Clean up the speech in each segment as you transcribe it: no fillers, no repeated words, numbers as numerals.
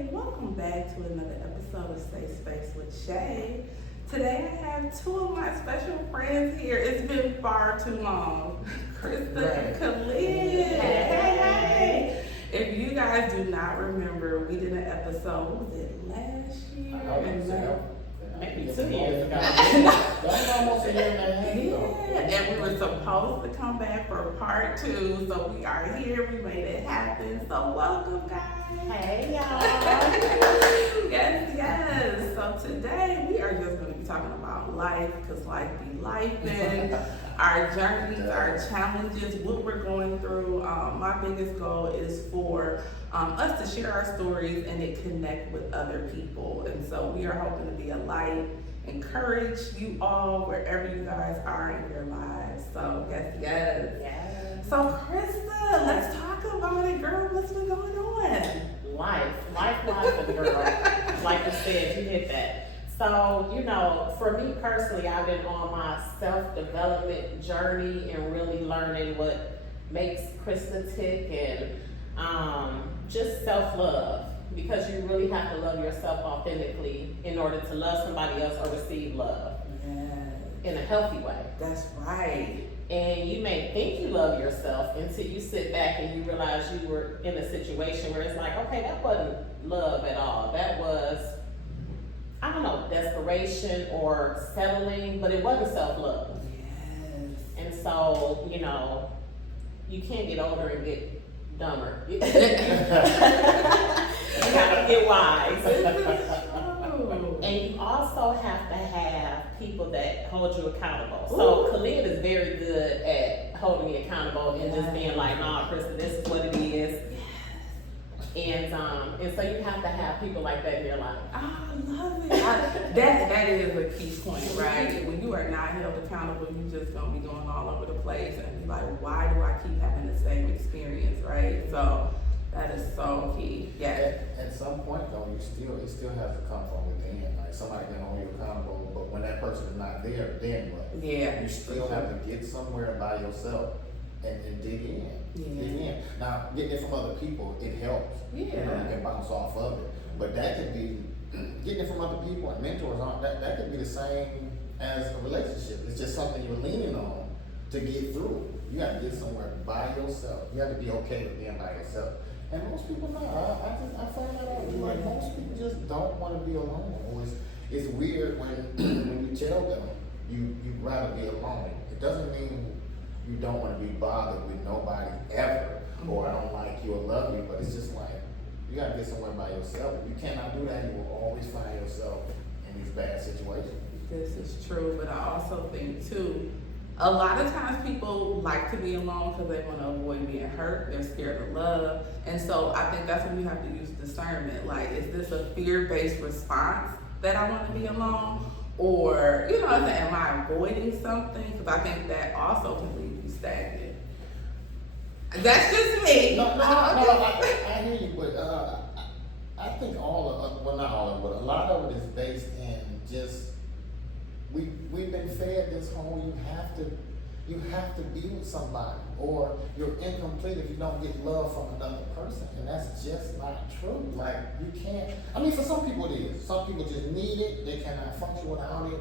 Hey, welcome back to another episode of Safe Space with Shay. Today I have two of my special friends here. It's been far too long. Krista and Khalid. Hey. If you guys do not remember, we did an episode, what was it, last year? Maybe 2 years ago. That's almost a year and a half ago. Yeah, and we were supposed to come back for part 2, so we are here. We made it happen. So welcome, guys. Hey, y'all. Yes. So today we are just going to be talking about life, because life be life, and our journeys, our challenges, what we're going through. My biggest goal is for us to share our stories and to connect with other people. And so we are hoping to be a light, encourage you all wherever you guys are in your lives. So yes. So Krista, let's talk about it, girl. What's been going on? Life, and girl. Like you said, you hit that. So, for me personally, I've been on my self-development journey and really learning what makes Krista tick and just self-love. Because you really have to love yourself authentically in order to love somebody else or receive love. In a healthy way. That's right. And you may think you love yourself until you sit back and you realize you were in a situation where it's like, okay, that wasn't love at all. That was, desperation or settling, but it wasn't self-love. Yes. And so, you can't get older and get dumber. You gotta get wise. And you also have to have people that hold you accountable. So Khalid is very good at holding me accountable and just being like, nah, Krista, this is what it is. And so you have to have people like that in your life. I love it. That is a key point, right? When you are not held accountable, you just gonna be going all over the place and be like, why do I keep having the same experience, right? So that is so key. Yeah. At some point though, it still has to come from within. Like somebody can hold you accountable, but when that person is not there, then what? Yeah. You still have to get somewhere by yourself and dig in. Yeah. Dig in. Now, getting it from other people, it helps. Yeah. You can bounce off of it. But that could be getting it from other people and mentors on that could be the same as a relationship. It's just something you're leaning on to get through. You gotta get somewhere by yourself. You have to be okay with being by yourself. And most people not. I find that out. Like most people just don't want to be alone. It's weird when you tell them you'd rather be alone. It doesn't mean you don't want to be bothered with nobody ever, or I don't like you or love you, but it's just like you gotta get somewhere by yourself. If you cannot do that, you will always find yourself in these bad situations. This is true, but I also think too, a lot of times people like to be alone because they want to avoid being hurt. They're scared of love. And so I think that's when you have to use discernment. Like, is this a fear-based response that I want to be alone? Or, am I avoiding something? Because I think that also can leave you stagnant. That's just me. No, I hear you, but I think not all of it, but a lot of it is based in just, we've been fed this whole you have to be with somebody, or you're incomplete if you don't get love from another person, and that's just not true. Like, you can't, for some people it is. Some people just need it, they cannot function without it.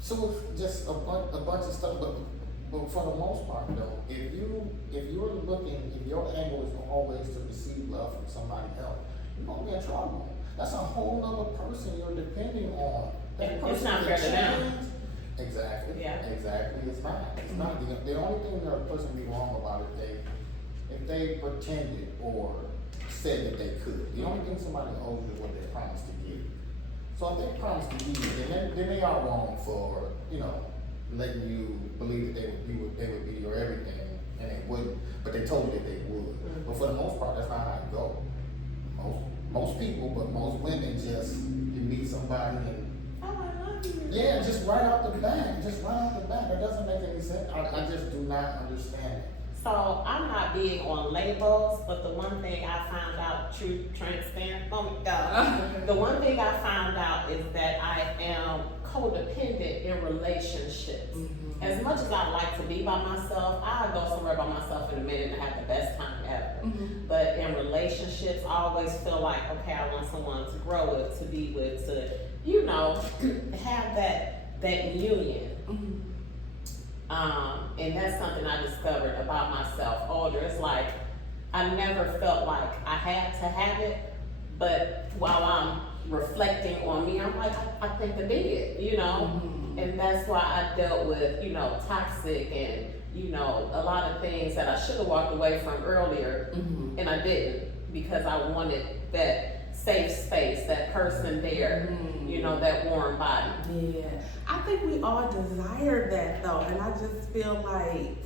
So it's just a bunch of stuff, but for the most part though, if your angle is always to receive love from somebody else, you're gonna be in trouble. That's a whole other person you're depending on. It's not fair to them. Exactly. Yeah. Exactly. It's not. The only thing that a person would be wrong about if they pretended or said that they could. The only thing somebody owes is what they promised to give. So if they promised to give you, then they are wrong for letting you believe that they would be your everything, and they wouldn't. But they told you that they would. But for the most part, that's not how it goes. Most people, but most women just you meet somebody and. Just right out the bat. That doesn't make any sense. I just do not understand it. So I'm not big on labels, but the one thing I found out, true transparent moment, the one thing I found out is that I am codependent in relationships. Mm-hmm. As much as I like to be by myself, I go somewhere by myself in a minute and have the best time ever. Mm-hmm. But in relationships, I always feel like, okay, I want someone to grow with, to be with, to, you know, have that union. Mm-hmm. And that's something I discovered about myself older. It's like, I never felt like I had to have it, but while I'm reflecting on me, I'm like, I think I did, you know? Mm-hmm. And that's why I dealt with, you know, toxic and, you know, a lot of things that I should have walked away from earlier, Mm-hmm. and I didn't, because I wanted that safe space, that person there, Mm-hmm. you know, that warm body. Yeah, I think we all desire that though, and I just feel like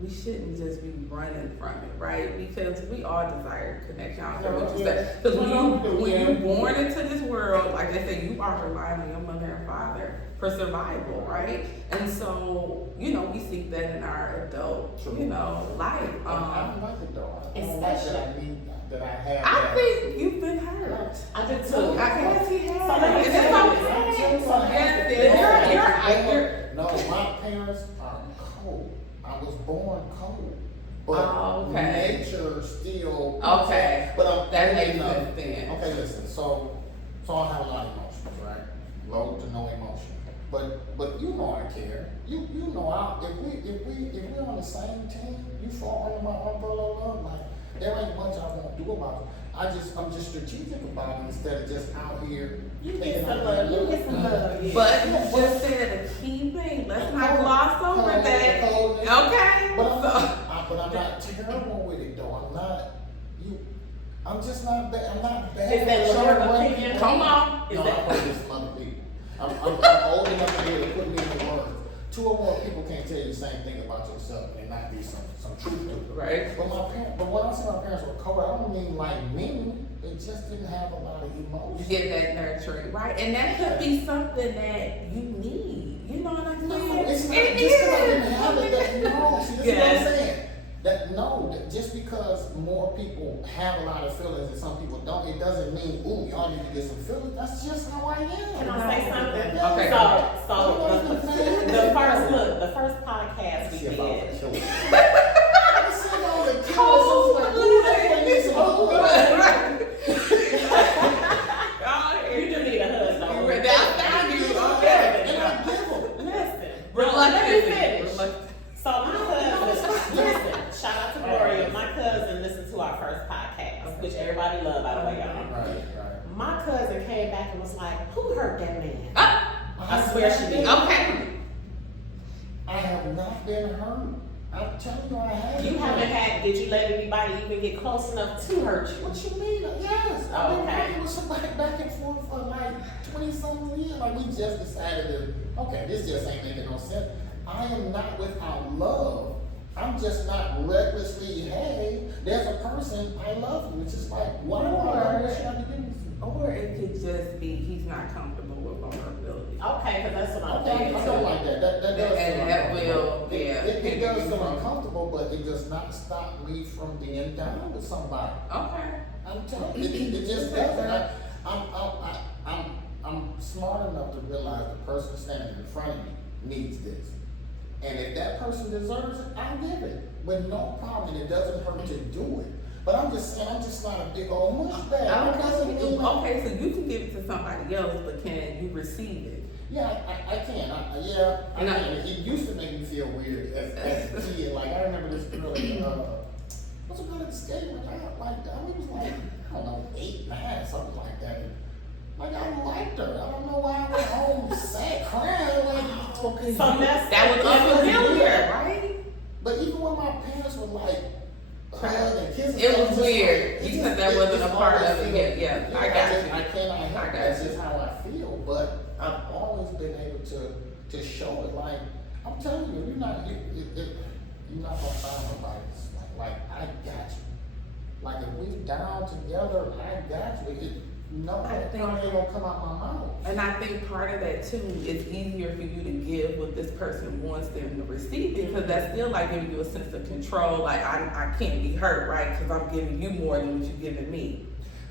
we shouldn't just be running from it, right? Because we all desire connection. I don't care what you say. Because when you're born into this world, like they say, you are relying on your mother and father for survival, right? And so, you know, we seek that in our adult, you know, life. I don't like it though. I don't like that I need that I have. I that. think you've been hurt. I did too. I guess he has. So let me It's say okay. this. Yes, No, my parents are cold. I was born cold. But Oh, okay. nature still. Okay. But I'm, That makes you know, sense then. Okay, listen. So I have a lot of emotions, right? Low to no emotion. But you know I care. You know if we're on the same team, you fall under my umbrella of love. Like there ain't much I won't do about it. I'm just strategic about it instead of just out here. You get thinking some I'm love, you good. get some love. Yeah. But you just said a key thing. Let's not gloss over that. Okay. But I'm not terrible with it though. I'm just not bad. I'm not bad. Is that at your showing what opinion? people- Come on. No, I've heard this from other people. I'm old enough to be able to put me in the words. 2 or more people can't tell you the same thing about yourself and not be some truth to it. Right. But when I say my parents were cold, I don't mean like mean. They just didn't have a lot of emotion. Get that nurturing, right? And that could be something that you need. You know what I mean? No, it's not It just because I didn't is. have it. No, see, this Yes. is what I'm saying. That just because more people have a lot of feelings and some people don't, it doesn't mean, ooh, y'all need to get some feelings. That's just how I am. Can I say something? Okay. So the first podcast we did. You do need a husband. You read that down, you okay. And I give them. Listen, let me finish. So my cousin, listen, shout out to Gloria. My cousin listened to our first podcast, which everybody loved, by the way, y'all. Right. My cousin came back and was like, "Who hurt that man?" Ah, I swear she did. okay. I have not been hurt. I'm telling you, I haven't. You haven't had? Did you let anybody even get close enough to hurt you? What you mean? Yes. I've been Okay. working with somebody back and forth for like 20-something years. Like we just decided to, okay, this just ain't making no sense. I am not without love. I'm just not recklessly, hey, there's a person, I love you. It's just like, why do I love you? Or it could just be he's not comfortable with vulnerability. Okay, because that's what I'm Okay, thinking. I don't like that. That does feel And that uncomfortable. will, yeah. It does feel uncomfortable, but it does not stop me from being down with somebody. Okay. I'm telling you, it just doesn't. I'm smart enough to realize the person standing in front of me needs this. And if that person deserves it, I'll give it. With no problem, and it doesn't hurt to do it. But I'm just saying, I'm just not a big old mush bag. Okay, so you can give it to somebody else, but can you receive it? Yeah, I can. I can. It used to make me feel weird as a kid. Like, I remember this girl, what's a girl at the skate rink? It was like, I don't know, 8, 9, something like that. And, like, I liked her. I don't know why I went home sad crying. Like, okay. So That was unfamiliar, right? But even when my parents were like, hug and kiss, It was weird because that wasn't a part of it. Yeah, I got you. I cannot help I it. got That's you. just how I feel. But I've always been able to show it. Like, I'm telling you, you're not gonna find nobody like I got you. Like if we down together, I got you. No, I that think- ain't gonna come out my mouth. And I think part of that too, it's easier for you to give what this person wants them to receive because that's still like giving you a sense of control. Like I can't be hurt, right? Because I'm giving you more than what you're giving me.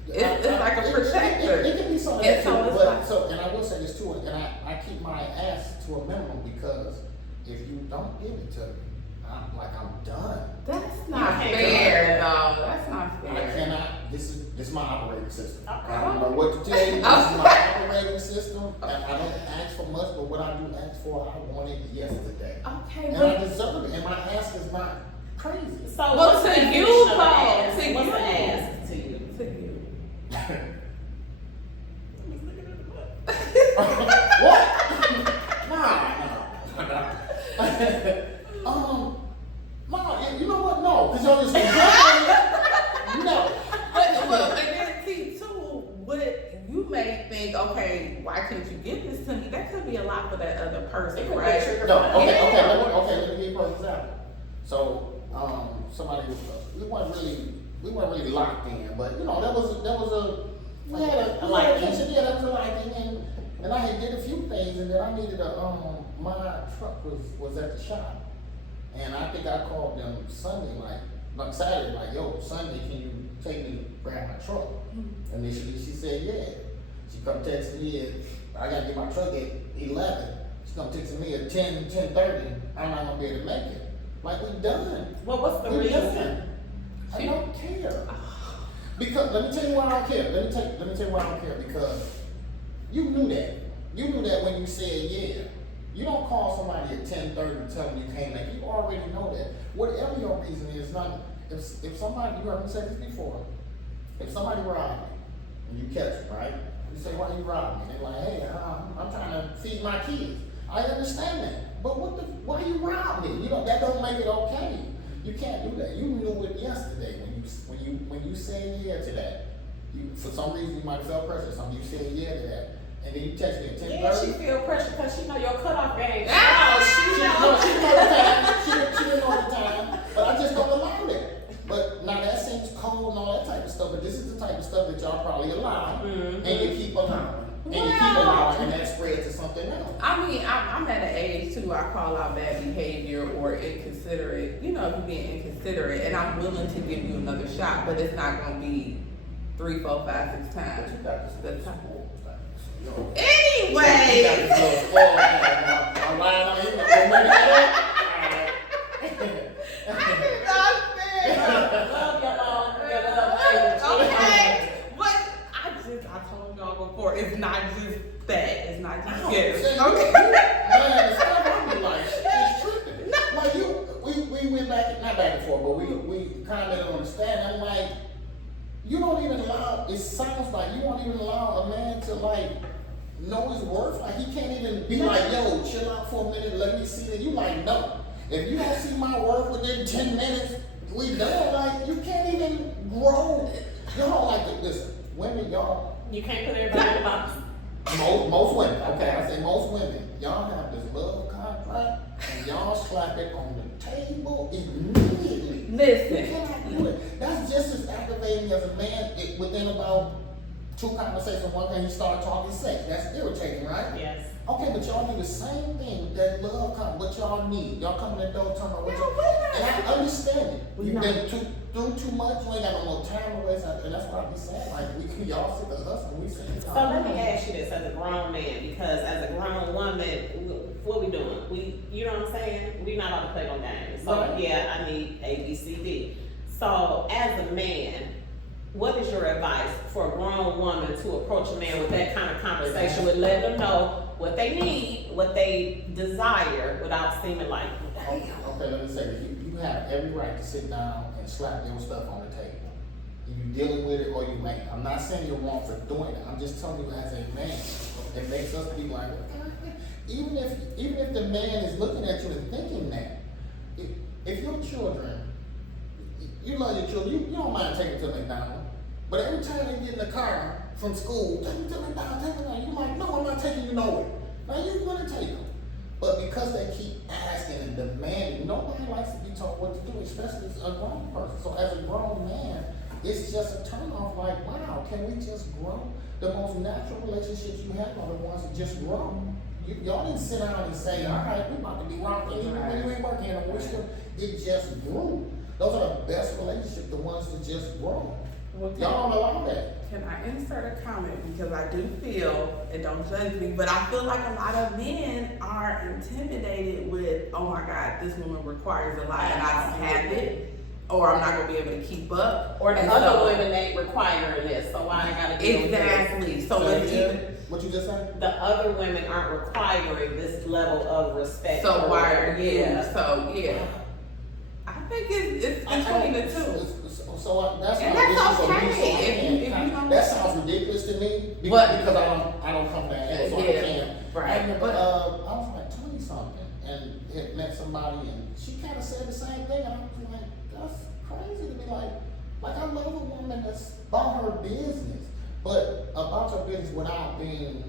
It's like a protector. It can be something And that so too, it's but like- and I will say this too, and I keep my ass to a minimum because if you don't give it to me, I'm done. That's not can't fair, though. That's not I fair. cannot. This is my operating system. Okay. I don't know what to tell you. This is my operating system, and I don't ask for much, but what I do ask for, I want it yesterday, Okay, and but I deserve it. And my ask is not crazy. So Well, what's to the you, definition of though, ask? to What's you. an ask to you? to you. What? Nah. No, you know what? No, because y'all just no. But well, and then see too, what you may think, okay, why can't you give this to me? That could be a lot for that other person, right? No, okay, Yeah. let me give you an example. So, somebody we weren't really locked in, but you know, that was we had a liking. yeah, that was a liking, and I had did a few things, and then I needed my truck was at the shop, and I think I called them Sunday, like Saturday, like, yo, Sunday, can you take me to grab my truck? Initially, she said, yeah. She come text me I gotta get my truck at 11. She come text me at 10:30. I'm not gonna be able to make it. Like, we done. Well, what's the We reason? done. I don't care. Because, let me tell you why I don't care. Let me tell you why I don't care. Because you knew that. You knew that when you said yeah. You don't call somebody at 10:30 and tell them you can't make it. You already know that. Whatever your reason is, not if somebody, you heard me say this before, if somebody robbed me and you catch them, right? You say, why you robbed me? They're like, hey, I'm trying to feed my kids. I understand that. But why you robbed me? You know, that don't make it okay. You can't do that. You knew it yesterday when you said yeah to that. For some reason you might have felt pressure or something. You said yeah to that. And then you text me at 10:30. Yeah, she feel pressure because she know your cutoff game. Oh, She didn't know the time. She didn't know the time. But I just don't allow that. But now that seems cold and all that type of stuff. But this is the type of stuff that y'all probably allow. Mhm. And you keep allowing. And you keep Well- allowing. And that spreads to something else. I mean, I'm at an age too. I call out bad behavior or inconsiderate. You know, if you're being inconsiderate, and I'm willing to give you another shot, but it's not going to be 3, 4, 5, 6 But times. you got this That's little time. spoiled thing. So, you know. Anyway, You got this little spoiled thing. I'm lying on you. I'm ready to go. Love your mom, your love language. okay, but I told y'all before, it's not just that. It's not just yes. Okay. Man, it's not on me like she's tripping. Like we went back, not back and forth, but we commented on the stand. I'm like, you don't even allow. It sounds like you don't even allow a man to like know his worth. Like he can't even be like, yo, chill out for a minute, let me see that. You like, no. If you don't see my worth within 10 minutes, we done. Like you can't even grow. Y'all like to listen. Women, y'all. You can't put everybody in the box. Most women, okay, I say most women, y'all have this love contract and y'all slap it on the table immediately. Listen. You cannot do it. That's just as activating as a man within about 2 conversations. One thing you start talking sex. That's irritating, right? Yes. Okay, but y'all do the same thing with that love contract. What y'all need? Y'all come in the door talking about what No, y'all we're not. and I understand it. We're You've not. been through too much. You ain't got no more time to waste. And that's what I be saying. Like y'all sick of us and we sick of So let me ask you this as a grown man, because as a grown woman, what we doing? You know what I'm saying? We not on to play no games. So Right. yeah, I need A, B, C, D. So as a man, what is your advice for a grown woman to approach a man with that kind of conversation, with letting them know what they need, what they desire, without seeming like, Okay, let me say this. You have every right to sit down and slap your stuff on the table. You dealing with it or you ain't. I'm not saying you're wrong for doing it. I'm just telling you as a man, it makes us be like, even if the man is looking at you and thinking that, if your children, you love your children, you don't mind taking them to McDonald's, but every time they get in the car from school, take them to McDonald's, take them down. You're like, no, I'm not taking you nowhere. Now you're gonna take them. But because they keep asking and demanding, nobody likes to be told what to do, especially as a grown person. So as a grown man, it's just a turn off. Like, wow, can we just grow? The most natural relationships you have are the ones that just grow. Y'all didn't sit down and say, all right, we about to be rocking, even when you ain't working in a wisdom. It just grew. Those are the best relationships, the ones that just grow. Y'all don't allow that. Can I insert a comment? Because I do feel, and don't judge me, but I feel like a lot of men are intimidated with, oh my God, this woman requires a lot and I don't have it, or I'm not gonna be able to keep up. Or the And other so- women ain't requiring this, so why I gotta do this? Exactly. So it's even, What you just said? The other women aren't requiring this level of respect. so or why whatever. are you? So yeah, I think it's between the two. So that's And not that's an issue for me, okay so I if you can't- don't- that sounds ridiculous to me But- because I don't come that angle, so I Yeah, can't. right. I remember, But- I was like 20 something and had met somebody and she kind of said the same thing and I was like, that's crazy to be like I love a woman that's about her business, but about your business without being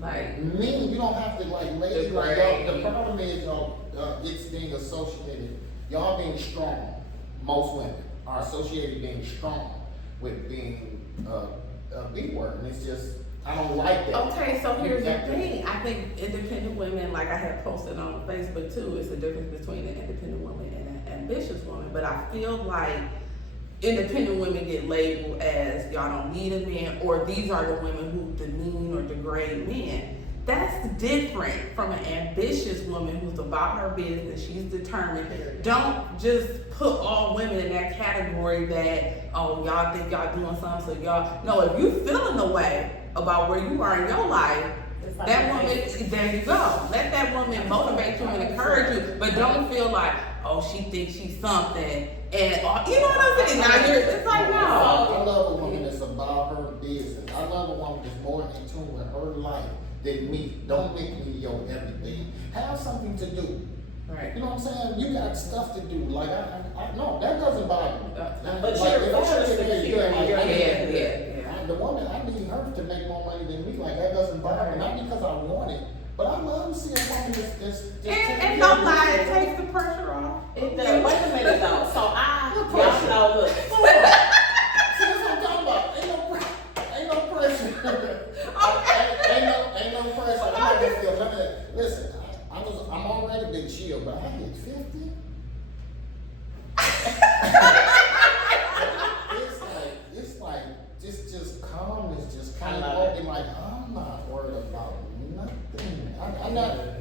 Like, mean. You don't have to like lady The like gray. y'all. The problem is y'all, it's being associated. Y'all being strong. Most women are associated being strong with being a B word, and it's just I don't like that. okay, so here's the thing. I think independent women, like I had posted on Facebook too, it's the difference between an independent woman and an ambitious woman. But I feel like independent women get labeled as y'all don't need a man, or these are the women who demean or degrade men. That's different from an ambitious woman who's about her business. She's determined. Don't just put all women in that category that, oh, y'all think y'all doing something, so y'all. No, if you feeling the way about where you are in your life, It's like that a woman, there you go. Let that woman motivate you and encourage you, but don't feel like, oh, she thinks she's something, and you know what I'm saying? Now it's like, no. I love a woman that's about her business. I love a woman that's more in tune with her life than me. Don't make me your everything. Have something to do. Right. You know what I'm saying? You got stuff to do. Like I no, that doesn't bother me. But Like, you're if I'm forced sitting to there, keep you're it like, in your I head. need- the woman, I need her to make more money than me. Like that doesn't bother me. Not because I want it, but I love to see a woman that's just And don't lie, it takes the pressure off. It does. Wait a minute though. So y'all pressure. know, look. See what I'm talking about? Ain't no pressure. Ain't no pressure. I'm not gonna feel none of that. Listen, I'm already been chill, but I hit 50. it's like just calmness, just kind of walking like I'm not worried about nothing.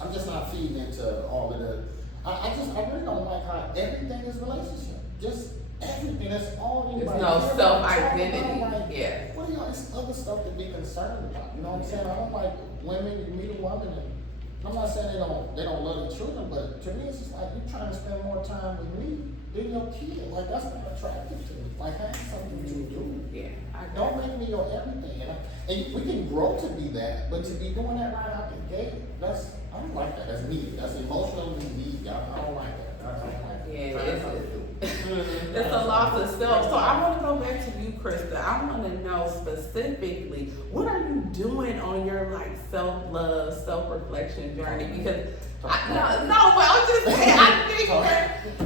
I'm just not feeding into all of the. I really don't like how everything is relationship. Just everything. That's all There's anybody no cares about. self-identity. Like, Yeah. what do y'all? It's other stuff to be concerned about. You know what I'm saying? I don't like women. You meet a woman, and I'm not saying they don't love their children, but to me, it's just like you're trying to spend more time with me than your kid. Like that's not attractive to me. Like have something to do. Yeah. Don't make me your everything. And we can grow to be that, but to be doing that right out the gate, I don't like that. That's me. That's emotionally me. I don't like that. I don't like that. Yeah, Try it's- something to do. It's a loss of self. So I want to go back to you, Krista. I want to know specifically, what are you doing on your like self-love, self-reflection journey? Because but I'm just saying,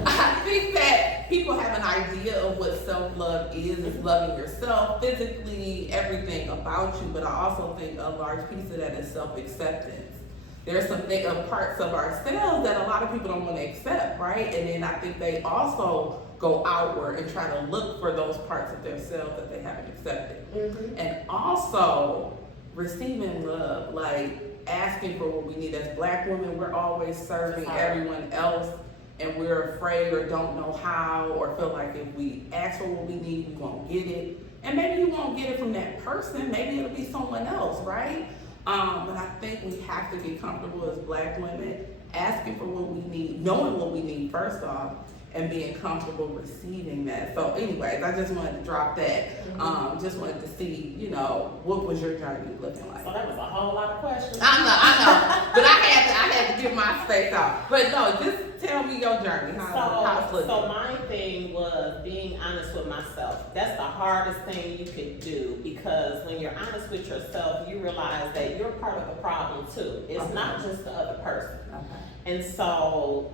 I think that people have an idea of what self-love is loving yourself physically, everything about you. But I also think a large piece of that is self-acceptance. There's some parts of ourselves that a lot of people don't want to accept, right? And then I think they also go outward and try to look for those parts of themselves that they haven't accepted. Mm-hmm. And also receiving love, like asking for what we need. As Black women, we're always serving everyone else, and we're afraid or don't know how, or feel like if we ask for what we need, we won't get it. And maybe you won't get it from that person, maybe it'll be someone else, right? But I think we have to get comfortable as Black women asking for what we need, knowing what we need first off, and being comfortable receiving that. So anyways, I just wanted to drop that. Just wanted to see, what was your journey looking like? So that was a whole lot of questions. I know, but I had to give my space out. But no, just tell me your journey. How it's looking. So my thing was being honest with myself. That's the hardest thing you could do, because when you're honest with yourself, you realize that you're part of the problem too. It's not just the other person. Okay. And so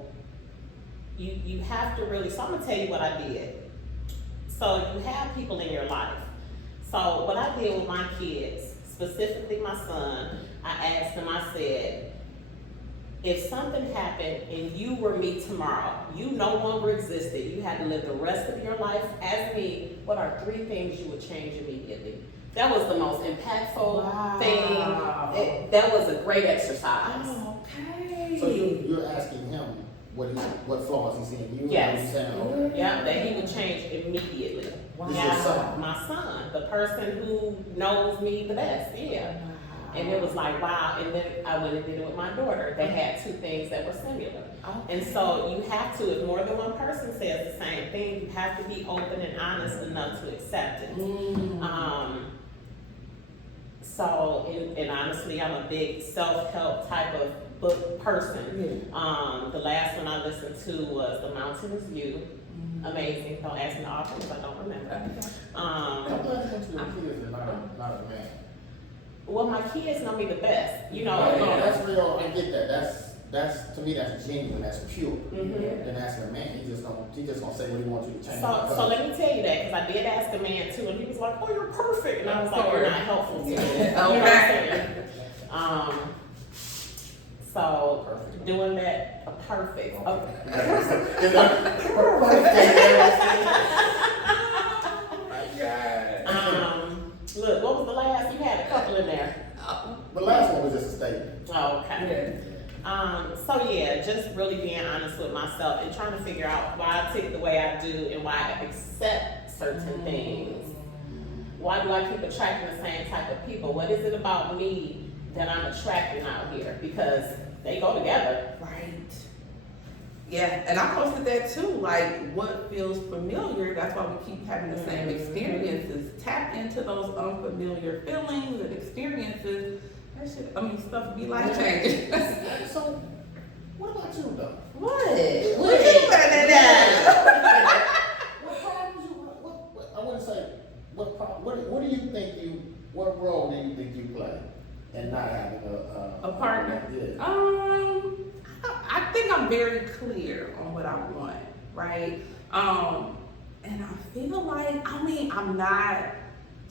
you have to really, so I'm gonna tell you what I did. So you have people in your life. So what I did with my kids, specifically my son, I asked him, I said, if something happened and you were me tomorrow, you no longer existed, you had to live the rest of your life as me, what are 3 things you would change immediately? That was the most impactful thing. That was a great exercise. Oh, okay. So you're asking him what flaws he's in you? Yes. Okay. Yeah, that he would change immediately. Wow. This is your son? My son, the person who knows me the best, yeah. And it was like, wow. And then I went and did it with my daughter. They had 2 things that were similar. Okay. And so you have to, if more than one person says the same thing, you have to be open and honest enough to accept it. And honestly, I'm a big self-help type of book person. The last one I listened to was The Mountain Is You. Amazing. Don't ask me the author because I don't remember. I'm glad you went to your kids and not a man. Well, my kids know me the best. You know. No, that's real. I get that. That's to me. That's genuine. That's pure. Then asking a man, he just gonna say what he wants you to change. So let me tell you that, because I did ask a man too, and he was like, "Oh, you're perfect," and I was like, "You're not helpful to me." You know what I'm saying? So Perfect. doing that, perfect. Okay. Look, what was the last? You had a couple in there. The last one was just a statement. Oh, okay. So yeah, just really being honest with myself and trying to figure out why I tick the way I do and why I accept certain things. Why do I keep attracting the same type of people? What is it about me that I'm attracting out here? Because they go together. Right. Yeah, and I posted that too. Like, what feels familiar? That's why we keep having the same experiences. Tap into those unfamiliar feelings and experiences. That shit, stuff be life changing. So, what about you though? What you better than What problems I wouldn't say what problem. What do you think what role do you think you play in not having a partner? Yeah. I think I'm very clear on what I want, right? And I feel like, I'm not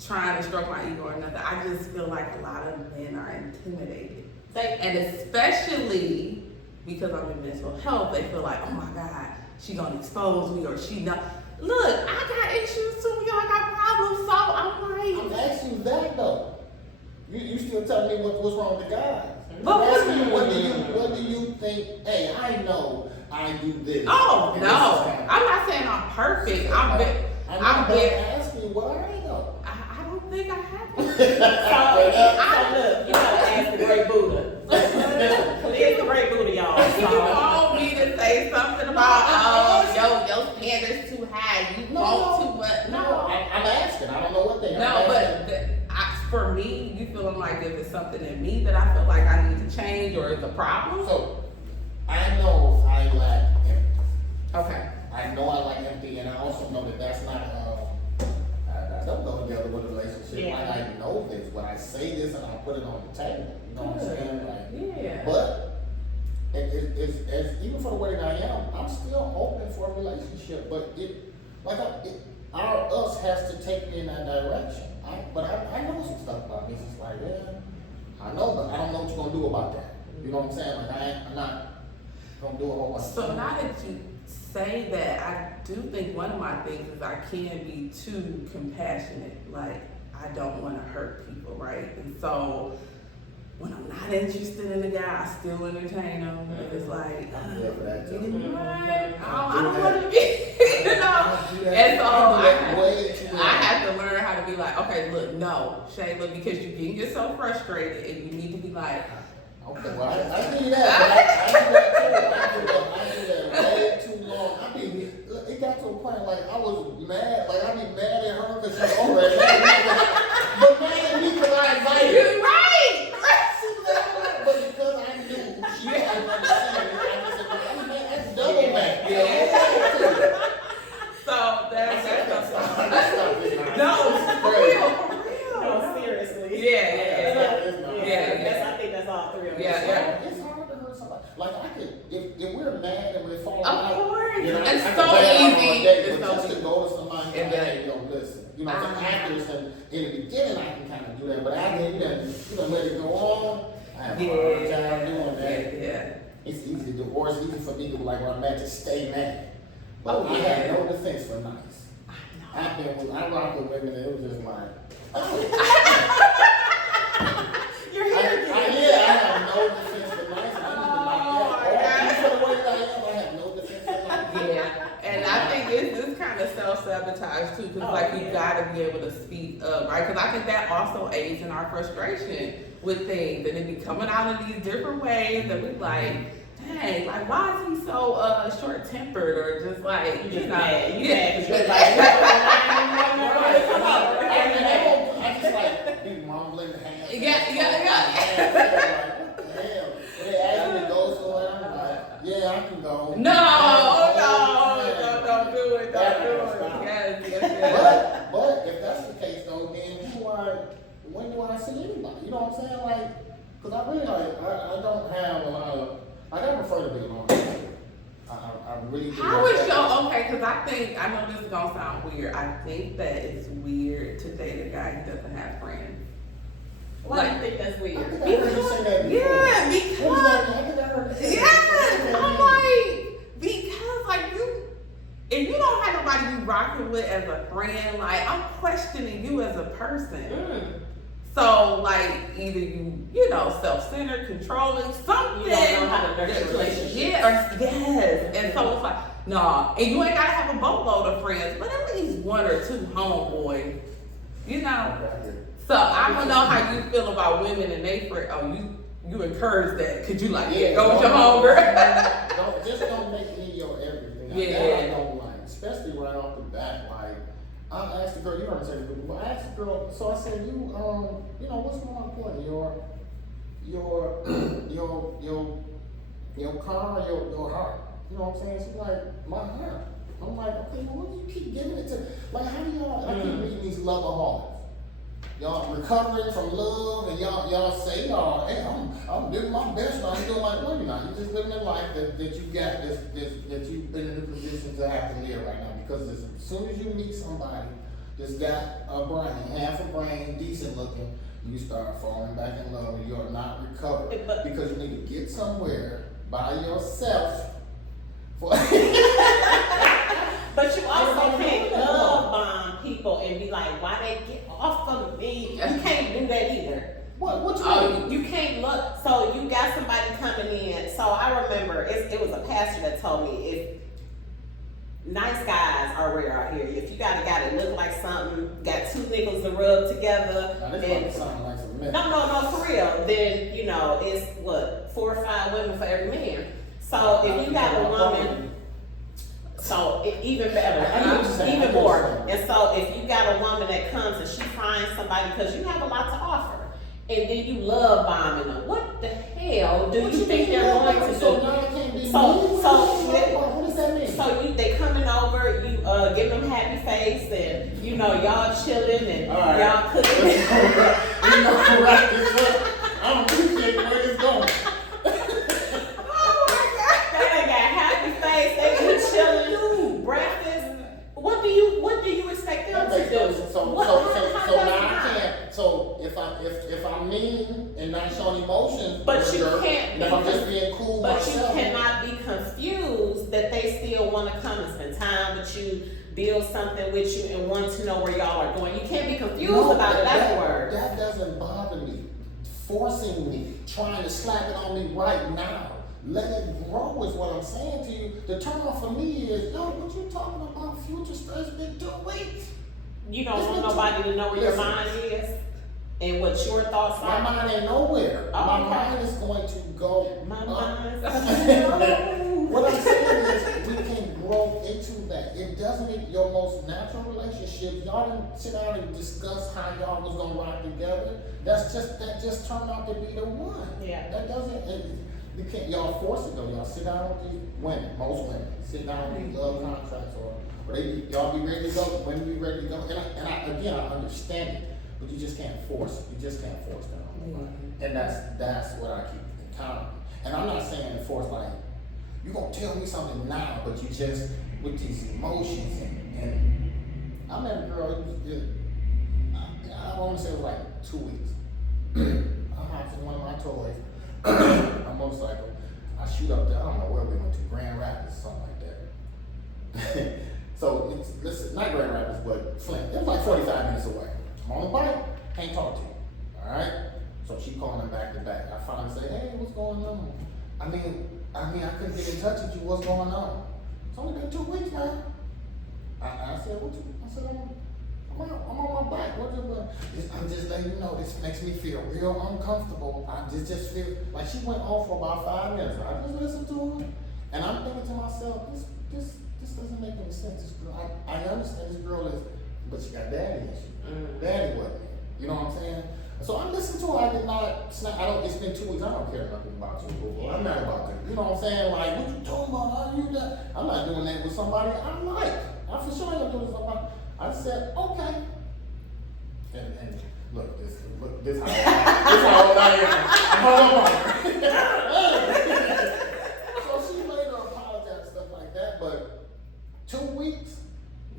trying to stroke my ego or nothing. I just feel like a lot of men are intimidated. And especially because I'm in mental health, they feel like, oh my God, she gonna expose me or she not. Look, I got issues too, y'all got problems, so I'm like. I'm asking you that though. You still telling me what's wrong with the guys. But what do you think? Hey, I know I do this. Oh no, I'm not saying I'm perfect. I'm asking you what I know. I don't think I have to. So look, you gotta ask the great Buddha. It's the great Buddha, y'all. You want me to say something about your standards too high? You want to, but no. I'm asking. I don't know what they are. No, but for me, you feeling like if it's something in me that I feel like I need to change or it's a problem? So, I know I lack empathy. Okay. I know I lack empathy, and I also know that that's not, I don't go together with a relationship. Yeah. I know this, but I say this and I put it on the table. You know what I'm saying? Like, Yeah. but, as even for the way that I am, I'm still open for a relationship, but our us has to take me in that direction. But I know some stuff about me. It's like, yeah, I know, but I don't know what you're gonna do about that. You know what I'm saying? Like I'm not gonna do a whole lot. So now that you say that, I do think one of my things is I can be too compassionate. Like, I don't want to hurt people, right? And so when I'm not interested in a guy, I still entertain him. And it's like, I'm good for that too. you know what? I don't want to be, you know? And so I have to learn how to be like, okay, look, no, Shay, look, because you're getting yourself frustrated and you need to be like, okay, well, I do that. I do that way too long. It got to a point like I was mad, like I be mad at her because she's already but mad at me because I invited her. you're right. But because I knew she wasn't understanding, I just said, I'm mad, that's double mad. You know? So that's No, for real. No, seriously. Yeah. I think that's all 3 of us. Yeah. It's hard to hurt somebody. Like I could, if we're mad and we're falling Of out, course. you know, It's I so could easy. day, It's but so just easy. to go to somebody And and listen. You know, as an actress, and in the beginning I can kind of do that, but after you done let it go on, I have a hard time doing that. Yeah. It's easy to do, or it's easy for me to, like, when I'm mad, to stay mad. But I have no defense for nice. I rock with women, and it was just like, You're here. I have no defense for nice. I need to knock that. For the way that I am, I have no defense for nice. Yeah, and I think it's kind of self-sabotage too, because you gotta be able to speak up, right? Because I think that also aids in our frustration with things, and it be coming out in these different ways, and we like, dang, like why is he so short-tempered, or just like, You mad because you're like, I just like be mumbling hands. Yeah. What the hell? They ask me to go somewhere, I'm like, yeah, I can go. No, don't do it. Yes. But if that's the case though, then when do I see anybody? You know what I'm saying? Like, cause I really I don't have a lot of, I prefer to be alone. I really do. How is your, okay, because I know this is gonna sound weird. I think that it's weird to date a guy who doesn't have friends. Why do you think that's I weird? think I heard you say that before. What is that? I think I heard you say that. I'm like, because like if you don't have nobody you rocking with as a friend, like I'm questioning you as a person. So like either you know, self-centered, controlling, something. You don't know how to nurture relationships. Yes. And so it's like, no, and you ain't gotta have a boatload of friends, but at least one or two homeboys. You know. So I don't know how you feel about women and they friend. Oh, you encourage that? Could you like go with your homegirl? Don't make me your everything. Yeah. I don't like, especially right off the bat. Like, I asked the girl, you heard me say this before. I asked the girl, so I said, you know, what's more important, your car or your heart? You know what I'm saying? She's like, my heart. I'm like, okay, well, what do you keep giving it to? Like, how do y'all? I keep reading these loveaholics. Y'all recovering from love, and y'all say, hey, I'm doing my best. I'm doing like, no, you're not. You're just living a life that you got that you've been in a position to have to live right now. Because as soon as you meet somebody that's got a brain, half a brain, decent looking, you start falling back in love, and you're not recovered because you need to get somewhere by yourself. But you also can't love bomb people and be like, why they get off of me? You can't do that either. What you mean? You can't look. So you got somebody coming in. So I remember it was a pastor that told me if nice guys are rare out here. If you got a guy that look like something, got two nickels to rub together, then sound like some men. No, for real. Then you know it's 4 or 5 women for every man. So if you got a woman. So even better, even more. And so if you got a woman that comes and she finds somebody because you have a lot to offer, and then you love bombing them, what the hell do you think they're going to do? What does that mean? So they coming over, you give them happy face, and you know y'all chilling and y'all cooking. You know, I don't appreciate where it's going. They got happy face, they be chilling, breakfast. What do you expect them to do? So now I can't. So if I'm mean and not showing emotions, but you can't. If I'm just being cool, but myself, you cannot be confused that they still want to come and spend time with you, build something with you, and want to know where y'all are going. You can't be confused about it afterwards. That doesn't bother me. Forcing me, trying to slap it on me right now. Let it grow is what I'm saying to you. The turn off for me is, yo, what you talking about? Future stuff's been 2 weeks. You don't want nobody to know where your mind is and what your thoughts My are. mind ain't nowhere. Oh, My okay. mind is going to go. My up. mind. What I'm saying is, we can grow into that. It doesn't. Your most natural relationship. Y'all didn't sit down and discuss how y'all was gonna rock together. That just turned out to be the one. Yeah. That doesn't. You can't. Y'all force it though. Y'all sit down with these women. Most women sit down with these love contracts, or y'all be ready to go. Women be ready to go. And I understand it, but you just can't force it. You just can't force that on nobody. And that's what I keep encountering. And I'm not saying force like you gonna tell me something now, but you just with these emotions and I met a girl, it was good. I want to say it was like 2 weeks. I hopped in one of my toys, a motorcycle. I shoot up there, I don't know where we went to, Grand Rapids, something like that. So it's, listen, not Grand Rapids, but Flint. It was like 45 minutes away. I'm on the bike, can't talk to you. Alright? So she calling back to back. I finally say, hey, what's going on? I mean, I couldn't get in touch with you, what's going on? It's only been 2 weeks, man. I said, I'm on my bike. I'm just letting you know, this makes me feel real uncomfortable. I just feel like she went on for about 5 minutes. I just listened to her, and I'm thinking to myself, this doesn't make any sense. This girl, I understand this girl is, but she got daddy issues. Daddy wasn't. You know what I'm saying? So I listened to her. I did not snap. It's been 2 weeks. I don't care nothing about you. I'm not about that. You know what I'm saying? Like, what you talking about? How you that? I'm not doing that with somebody I like. I for sure ain't gonna do this with somebody. I said, okay. And look, this how old I am. I'm hung up on her. So she later apologized and stuff like that, but 2 weeks?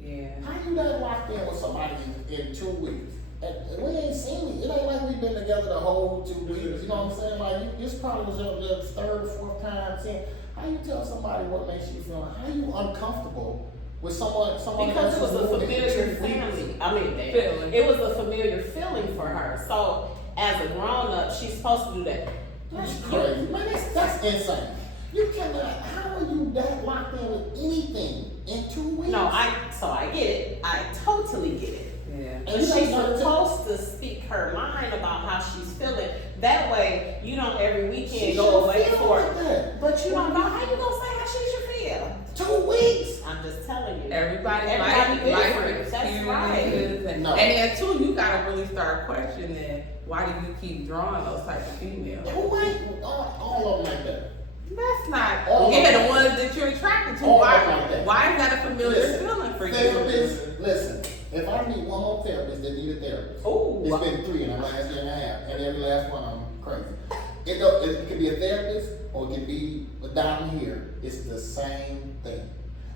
Yeah. How you that locked in with somebody in 2 weeks? And we ain't seen it. It ain't like we've been together the whole 2 weeks. You know what I'm saying? Like, this probably was your third, fourth time seeing. How you tell somebody what makes you feel? How you uncomfortable with someone because else it was a familiar family. feeling. It was a familiar feeling for her. So as a grown up, she's supposed to do that. That's crazy, man. That's insane. You cannot. How are you that locked in with anything in 2 weeks? No, I get it. I totally get it. Yeah. But she's supposed to speak her mind about how she's feeling. That way, you don't every weekend go away for it. But you don't know how you gonna say how she should feel. 2 weeks. I'm just telling you. Everybody different. That's right. And then too, you gotta really start questioning, why do you keep drawing those type of females? Who ain't all of them like that? That's not. All the ones that you're attracted to. Why is that a familiar feeling for you? Listen. If I meet one more therapist that need a therapist, it's been 3 in the last year and a half, and every last one of them crazy. It could be a therapist or it could be down here. It's the same thing.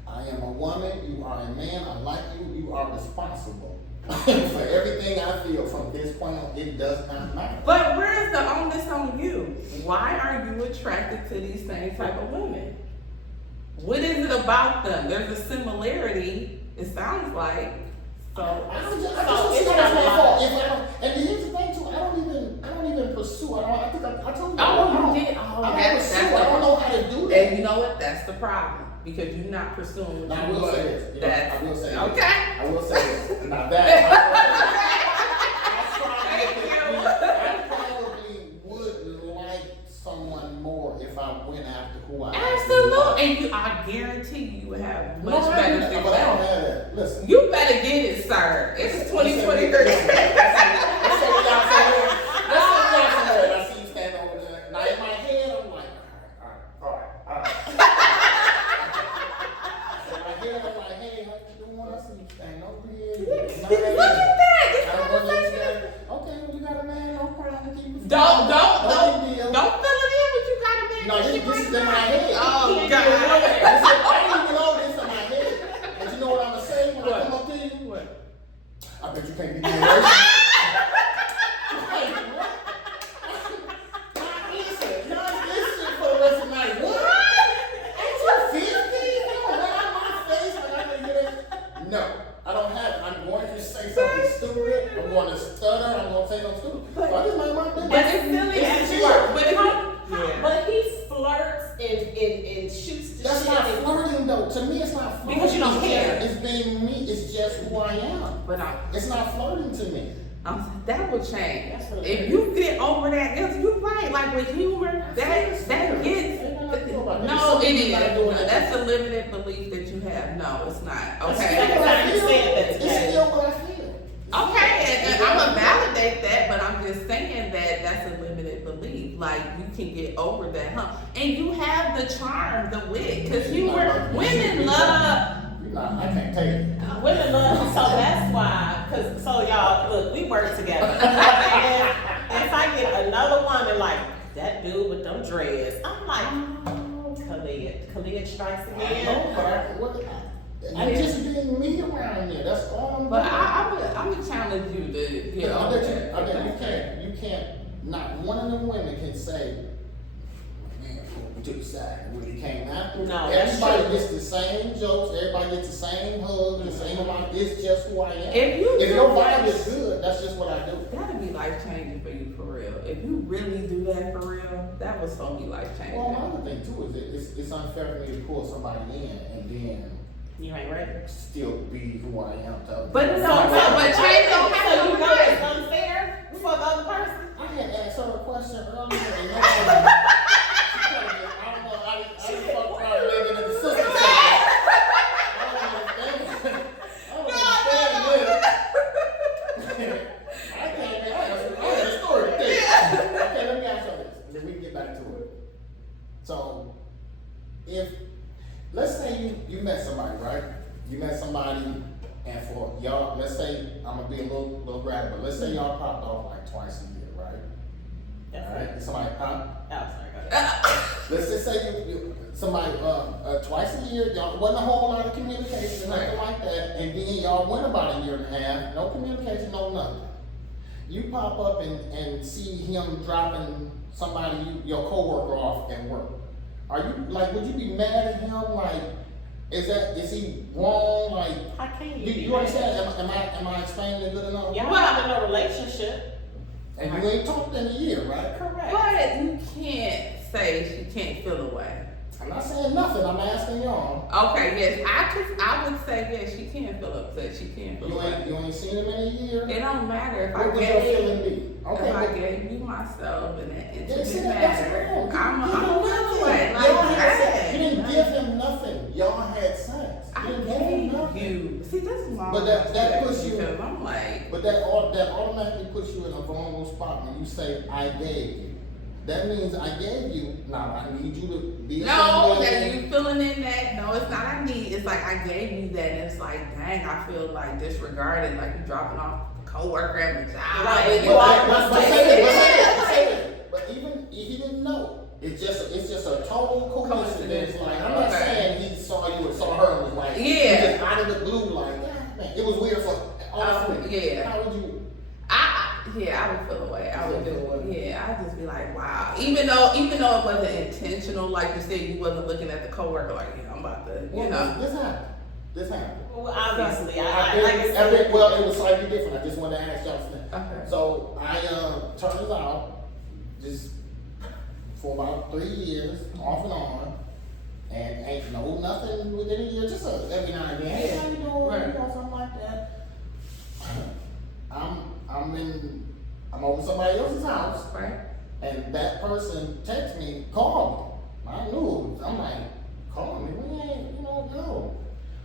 I am a woman, you are a man, I like you, you are responsible for everything I feel from this point on. It does not matter. But where's the onus on you? Why are you attracted to these same type of women? What is it about them? There's a similarity, it sounds like. So and here's the thing too. I don't even pursue. I think I told you. I don't know how to do that. And you know what? That's the problem, because you're not pursuing what you want. I will say this. Okay. I will say this. Now that I probably would like someone more if I went after who I Absolutely. And I guarantee you would have much better success. But I don't have that. Listen. You better get it, sir. It's 2023. Let's say I see you standing over there. Now in my head, I'm like, all right. So in my head, I'm like, hey, how you doing? I see you standing over here. Look at that. Okay, well, you got a man, no problem. Don't fill it in, but you got a man. No, this is in my head. Oh, God. I didn't even know this in my head. But you know what I'm going to say when I come up to you? What? I bet you can't be doing worse. Listen for the rest of the night. What? Ain't you 50? You don't run out my face when I'm going to get it? No, I don't have it. I'm going to say something stupid. I'm going to stutter. I'm going to say something stupid. So I just made my business. But it's silly as you are. Yeah. But he flirts and shoots the That's shit. not flirting though. To me, it's not flirting. Because you don't care. It's being me. It's just who I am. But It's not flirting to me. that will change. That's what If you get over that, you're right. Like with humor, that gets. No, it is. That's a limited belief that you have. No, it's not. Okay. It's still what I feel. Okay, and I'm gonna validate that, but I'm just saying that that's a limited belief. Like you can get over that hump, and you have the charm, the wit, because women love. I can't take it. Women love, so that's why, so y'all, look, we work together. And if I get another woman like that dude with them dreads, I'm like, oh, Khalid strikes again. I'm just being me around there. That's all I'm But doing. I would challenge you to get I over bet that. you can't, not one of them women can say, man, we took the side when he came after. No, that's everybody true. gets the same jokes, everybody gets the same hugs, the same amount. It's just who I am. If you If do your that, vibe is good, that's just what I do. that'd be life changing for you for real. If you really do that for real, that would so be life changing. Well, another thing too is it's unfair for me to pull somebody in and then You ain't ready. still be who I am. But change don't have So to you be know right. it's unfair for the other person? I had asked her a question earlier and nobody. She told me, I don't know, I didn't fuck around and maybe the sister said I don't understand. I don't understand this. I came in, I had a story to tell you. Okay, let me ask you this, and then we can get back to it. So, if, let's say you met somebody, right? You met somebody, and for y'all, let's say, I'm gonna be a little grabby, but let's say y'all popped off like twice a year, right? Alright, and somebody, huh? Oh, sorry, go ahead. Let's just say somebody, twice a year, y'all, wasn't a whole lot of communication, nothing like that, and then y'all went about a year and a half, no communication, no nothing. You pop up and see him dropping somebody, your coworker off at work. Are you, like, would you be mad at him, like, is he wrong, like, How can do you? you understand, am I explaining it good enough? Y'all having a relationship. And you ain't talked in a year, right? Correct. But you can't say she can't feel away. I'm not saying nothing, I'm asking y'all. Okay, yes, I would say yes, she can feel upset. She can feel away. You ain't seen him in a year? It don't matter if What I would your feeling gave be? Okay, if I but gave you myself and it yeah, see, didn't that's matter. wrong. I'm You a didn't feel give away. him. Like Y'all had sex. that. You didn't give him nothing. Y'all had sex. I You didn't give him gave nothing. you. See, this is why But that puts you- because I'm like, But that automatically puts you in a vulnerable spot when you say, I gave you. That means I gave you, now I need you to be a no, certain way. that you feeling in that. No, it's not I need. It's like I gave you that. And it's like, dang, I feel like disregarded. Like you dropping off a coworker at my job. Right, And you you are- like, But say it. But even if he didn't know, it's just a total coincidence. Like, I'm not Okay. saying he saw you and saw her and was like, Yeah. just out of the blue, like, God, man, it was weird for all three. yeah. How would you? I would feel away. I would do. Yeah, I'd just be like, wow. Even though it wasn't intentional, like you said, you wasn't looking at the coworker like, yeah, I'm about to, you know. This happened. Well, obviously, like I Well, said, it was slightly different. I just wanted to ask y'all something. Okay. So I turned it out just for about 3 years, off and on, and ain't no nothing within a year. Just every now and then, hey, how you doing? Right. You know, something like that. I'm over somebody else's house, Right. and that person texts me, call me. I knew. I'm like, call me. We ain't, yo.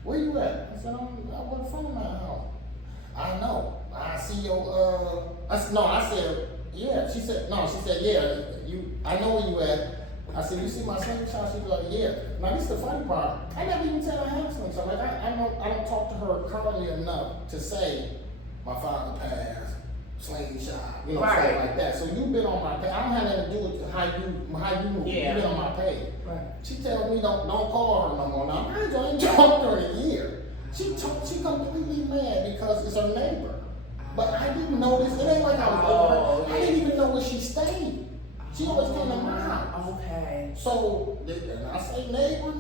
Where you at? I said, I was in front of my house. I know. I see your, I said, yeah. She said, yeah, I know where you at. I said, you see my slingshot? She was like, yeah. Now, this is the funny part. I never even said I had a slingshot. Like, I don't talk to her currently enough to say, my father passed, slingshot, something like that. So you've been on my page. I don't have nothing to do with how you move. Yeah. You've been on my page. Right. She tells me don't call her no more. Now, I ain't talked to her in a year. She completely mad because it's her neighbor. But I didn't know this. It ain't like I was over her. I didn't even know where she stayed. She always came to my house. Okay. So, and I say neighbor.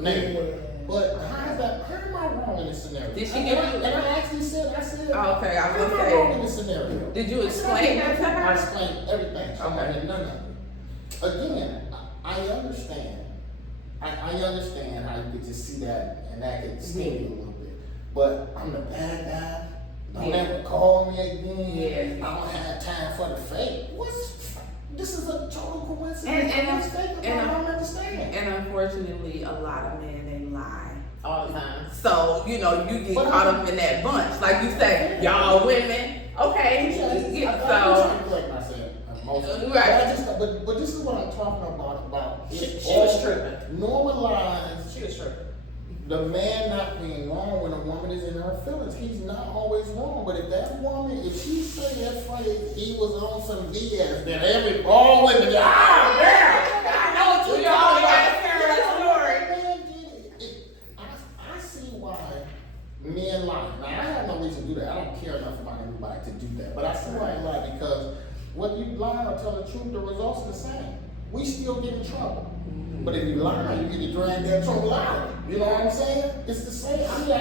Yeah. But how am I wrong in this scenario? Did she and give I, you- and I actually said, Oh, okay, I how was am gonna I wrong say, in this scenario? did you explain that to I her? explained everything. She Okay. wanted none of it. Again, I understand. I understand how you could just see that and that could sting you a little bit. But I'm the bad guy. Don't Yeah. ever call me again. Yeah. I don't have time for the fake. This is a total coincidence. And a mistake. I don't understand. And unfortunately, a lot of men, they lie. all the time. So, you get But caught up in that bunch. Like you say, y'all women. Okay. I'm Yeah, trying to correct myself. Mostly. Right. But this is what I'm talking about. She It's was all tripping. normalized. She was tripping. The man not being wrong when a woman is in her feelings. He's not always wrong. But if that woman, if she say that phrase, he was on some BS, then all women, yeah, I know what you're talking about. story. Man did it. I see why like to do that. But I see why you lie, because whether you lie or tell the truth, the results are the same. We still get in trouble. But if you lie, you get to drag that trouble out. You know what I'm saying? It's the same. It's only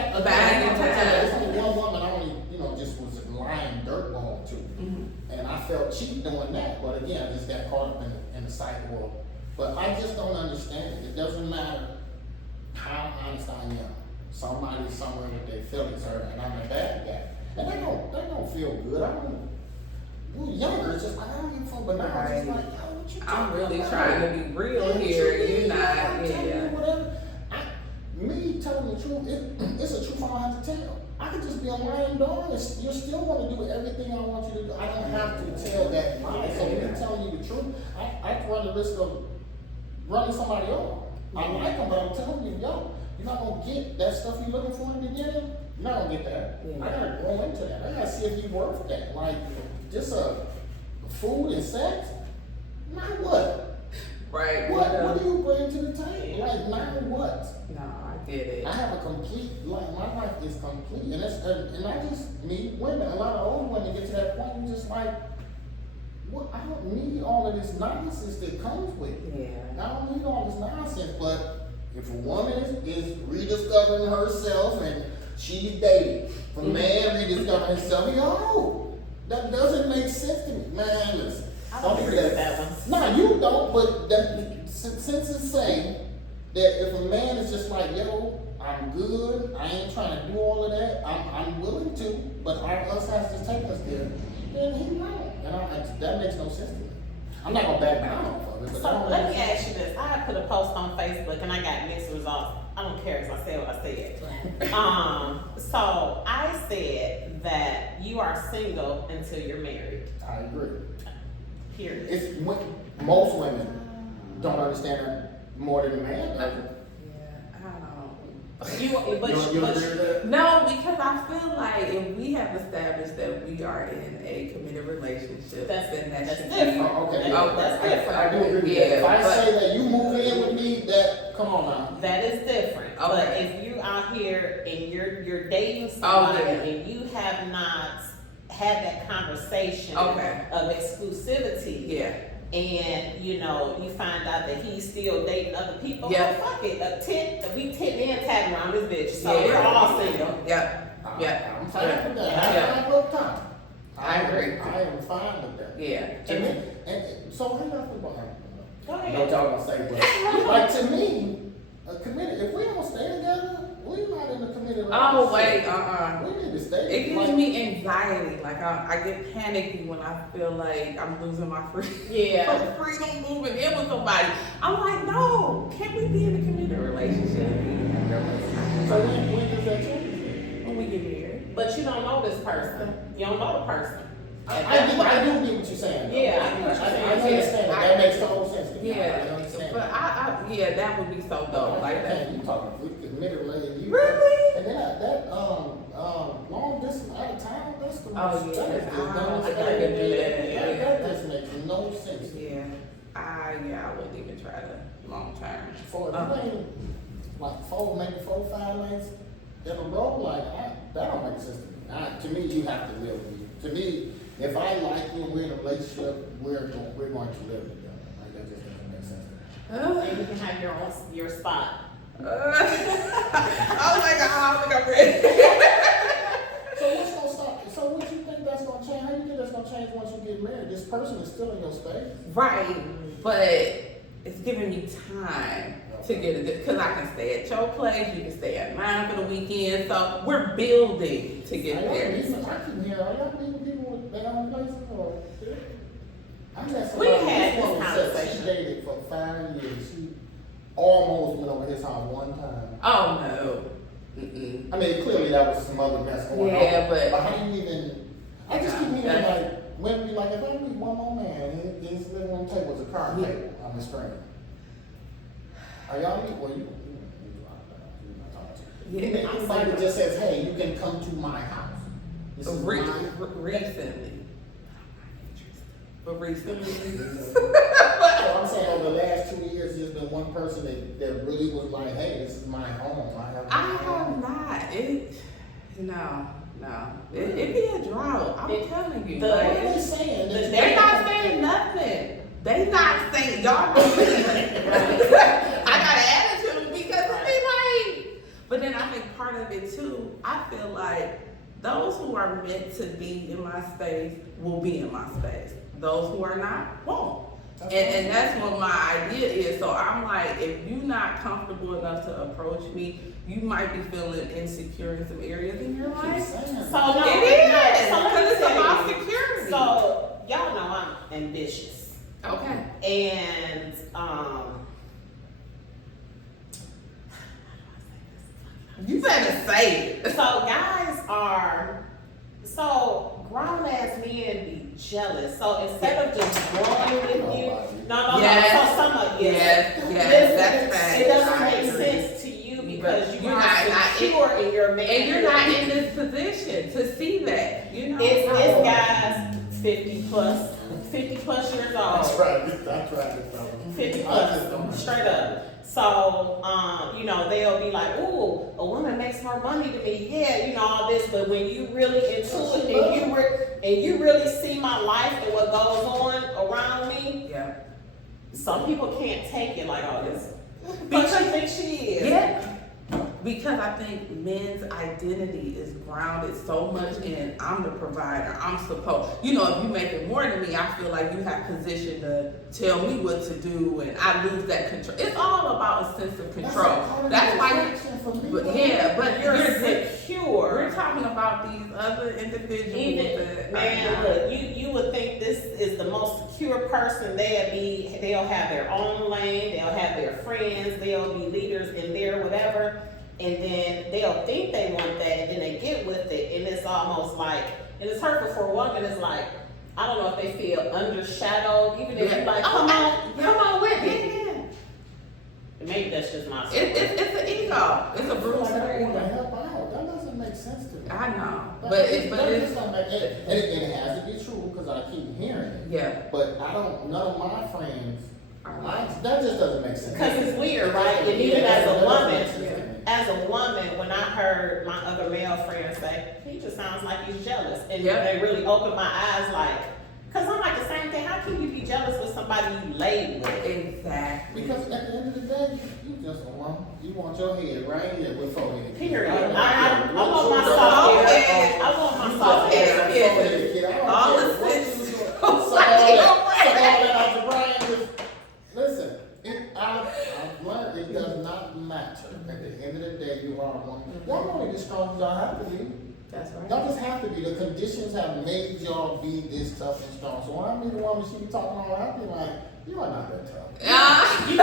one woman I only, just was a lying dirtball to. And I felt cheap doing that. But again, I just got caught up in the psych world. But I just don't understand it. It doesn't matter how honest I am. Somebody somewhere with their feelings hurt, and I'm a bad guy. And they don't feel good. We're younger, it's just like, I don't give a fuck, but now I'm just like, yo, what you I'm really about? trying to be real here. You're not, Whatever. Me telling the truth, it's a truth I don't have to tell. I could just be a lying dog, and you still want to do everything I want you to do. I don't have to tell that lie. So me telling you the truth, I run the risk of running somebody off. I like them, but I'm telling you, yo, you're not gonna get that stuff you're looking for in the beginning. You're not gonna get that. I gotta grow into that. I gotta see if you're worth that. Like, just food and sex? Now what? Right. What do you bring to the table? Like, now what? No, I get it. I have a complete, like, my life is complete. And I just meet women, a lot of old women get to that point, you're just like, what? I don't need all of this nonsense that comes with it. Yeah. I don't need all this nonsense, but if a woman is rediscovering herself and she's dating, if a man rediscovering himself, yo, that doesn't make sense to me. Man, listen. I don't agree with that one. No, you don't, but since it's saying that if a man is just like, yo, I'm good, I ain't trying to do all of that, I'm willing to, but us has to take us there, then he wrong. And that makes no sense to me. I'm not gonna back down off of it. But So let me ask you this. I put a post on Facebook and I got mixed results. I don't care if I say what I said. So I said that you are single until you're married. I agree. Period. It's most women don't understand it more than a man does. You agree with that? No, because I feel like if we have established that we are in a committed relationship, then that's different. Okay. That's different. I do agree with that. If I say that you move in with me, come on now. That is different. Okay. But if you out here and you're dating somebody and you have not had that conversation of exclusivity, and you find out that he's still dating other people, well, fuck it. We tit and tat around this bitch, so we're all single. I'm fine with that. I agree. I am fine with that. And so how y'all feel about her? Go ahead. No talking about say, but like to me, a committed. If we don't stay together, we're not in a committed relationship. We need to stay. It gives me anxiety. Like I get panicky when I feel like I'm losing my freedom. Freedom moving in with somebody. I'm like, no, can't we be in a committed relationship? So when does that change? When we get married. But you don't know this person. You don't know the person. I do get what you're saying. Yeah, I get what you're saying. I understand that. That makes total sense to me. But that would be so dope. Like that. You talking committed relationship? Really? And then that long distance out of town. That's the most. That just makes no sense. I wouldn't even try to long term. For like 5 lanes in a row, like that don't make sense to me. To me, you have to live with me. To me, if I like you and we're in a relationship, we're going to live together. Like that just doesn't make sense to me. And you can have your spot. Oh my God, I think I'm ready. So what's gonna stop? So what you think that's gonna change? How you think that's gonna change once you get married? This person is still in your space. Right, but it's giving me time to get it because I can stay at your place, you can stay at mine for the weekend. So we're building to get there. I keep hearing, are y'all meeting people with their own places or? We had this conversation. She dated for 5 years. She almost went over his house one time. Oh no. Mm-mm. I mean, clearly that was some other mess going on. But how do you even? I just keep hearing like women be like, if I meet one more man, his living room table is a card table on the screen. Are y'all meet? Well, you not talking to. Anybody that just says, hey, you can come to my house. This is recently. But recently. So I'm saying over the last 2 years, there's been one person that really was like, hey, this is my home. I have not. No. No. It be a drought. I'm telling you. What Like, are they saying? they not saying nothing. They not saying, y'all don't believe it. I got an attitude because it be like, but then I think part of it too, I feel like those who are meant to be in my space will be in my space. Those who are not, won't. And that's what my idea is. So I'm like, if you're not comfortable enough to approach me, you might be feeling insecure in some areas in your life. So no, It is, so let me because it's tell about you. security. So y'all know I'm ambitious. Okay. And You better say it. so guys are grown ass men be jealous. So instead of just growing with you, no. Yes. So some of you, Yes, listen, that's fact. it doesn't I make agree. sense to you because You're you not are secure in your man. And you're not in this position to see that, you know? It's guys 50 plus years old. That's right. 50 plus, straight up. So, you know, they'll be like, ooh, a woman makes more money than me. Yeah, you know, all this. But when you really into it and you really see my life and what goes on around me, Yeah. some people can't take it like all this. But she thinks she is. Yeah. Because I think men's identity is grounded so much in I'm the provider, I'm supposed, you know, if you make it more than me, I feel like you have position to tell me what to do and I lose that control. It's all about a sense of control. That's why you're secure. We're talking about these other individuals that Look, you would think this is the most secure person. They'll have their own lane, they'll have their friends, they'll be leaders in their whatever. And then they'll think they want that, and then they get with it, and it's almost like, and it's hurtful for a woman. It's like, I don't know if they feel undershadowed, even if you're like, come on with me. Yeah. Maybe that's just my story. It's an ego. It's a bruise. I want to help out. That doesn't make sense to me. I know, That but it's not make, and it has to be true because I keep hearing it. yeah. But none of my friends, that just doesn't make sense. Because it's weird, right? And even as a woman, when I heard my other male friends say, he just sounds like he's jealous. And they really opened my eyes like, because I'm like the same thing. How can you be jealous with somebody you laid with? Exactly. Because at the end of the day, you just want your head right here with forehead. Period. I want my soft hair. I want my soft hair. All the senses. So all that out the brain is, listen, I've learned it does not matter. At the end of the day, you are one. Y'all only as strong as y'all have to be. That's right. Y'all just have to be. The conditions have made y'all be this tough and strong. So when I meet a woman, she be talking all that, I be like, you are not that tough. You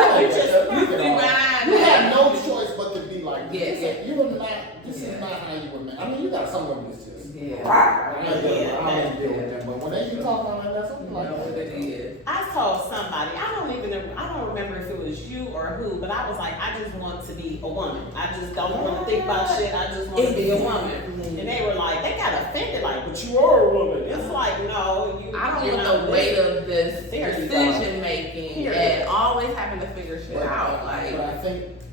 have no choice but to be like this. Yeah. You are not. This is not how you were meant. I mean, you got some women that's just. Yeah. I don't deal with them. But when they be talking like that, something like that. I told somebody, I don't remember if it was you or who, but I was like, I just want to be a woman. I just don't want to think about shit. I just want to be a woman. And they were like, they got offended, like, but you are a woman. It's like, no, I don't want the weight of this decision making and always having to figure shit out. Like, but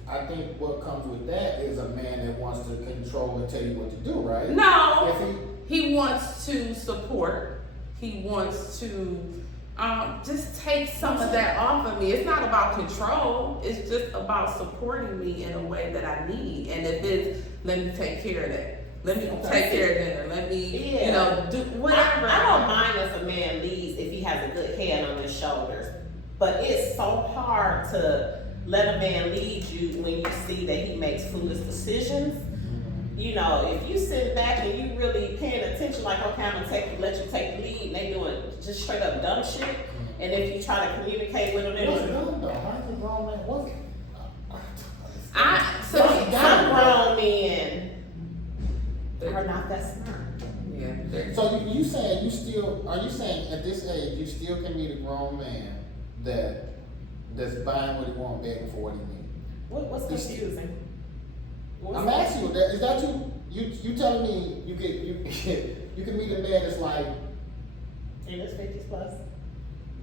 I think what comes with that is a man that wants to control and tell you what to do, right? no, he wants to support. He wants to just take some of that off of me. It's not about control. It's just about supporting me in a way that I need. And if it's, let me take care of that. Let me take care of dinner. Let me, you know, do whatever. I don't mind if a man leads if he has a good head on his shoulders. But it's so hard to let a man lead you when you see that he makes foolish decisions. You know, if you sit back and you really paying attention, like, okay, I'm gonna let you take the lead, and they doing just straight up dumb shit. And if you try to communicate with them, What's dumb though? How is a grown man? What's some grown men are not that smart. Yeah. So you saying are you saying at this age you still can meet a grown man that's buying what he wants, begging for what he needs? What's confusing? I'm asking you, is that you telling me you can meet a man that's like in his 50s plus?